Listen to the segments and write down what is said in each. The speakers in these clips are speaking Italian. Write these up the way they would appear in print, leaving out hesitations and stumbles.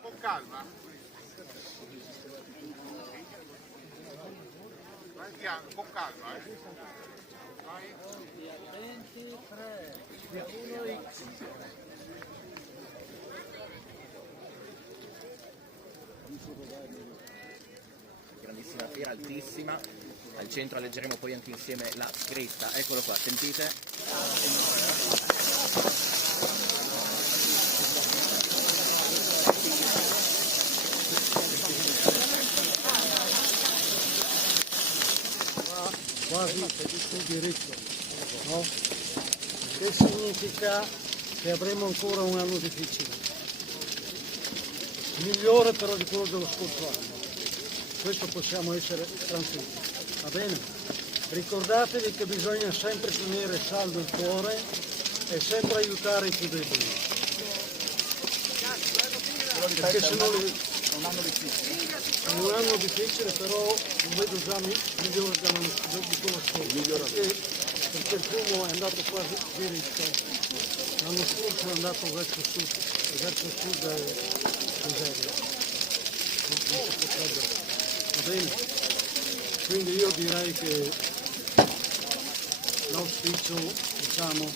Con calma. Vai piano, con calma, Vai. 23, 1x. Grandissima fiera, altissima. Al centro leggeremo poi anche insieme la scritta. Eccolo qua, sentite? Quasi sul diritto, no? Che significa che avremo ancora un anno difficile, migliore però di quello dello scorso anno. Questo possiamo essere tranquilli, va bene? Ricordatevi che bisogna sempre tenere saldo il cuore e sempre aiutare i più deboli. Perché se no un anno difficile. è un anno difficile, però lo vedo già migliore di quello scorso, perché il fumo è andato quasi diritto, l'anno scorso è andato verso sud è serio, non si potrebbe, va bene? Quindi io direi che l'auspicio, diciamo,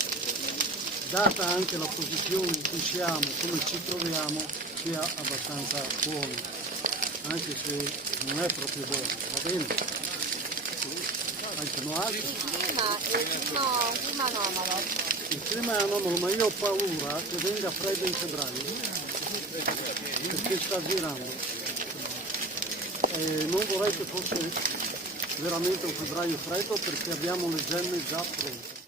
data anche la posizione in cui siamo, come ci troviamo, sia abbastanza buono, anche se non è proprio buono, va bene? Anche noi il clima è anomalo. il clima è anomalo, ma io ho paura che venga freddo in febbraio, perché sta girando. E non vorrei che fosse veramente un febbraio freddo, perché abbiamo le gemme già pronte.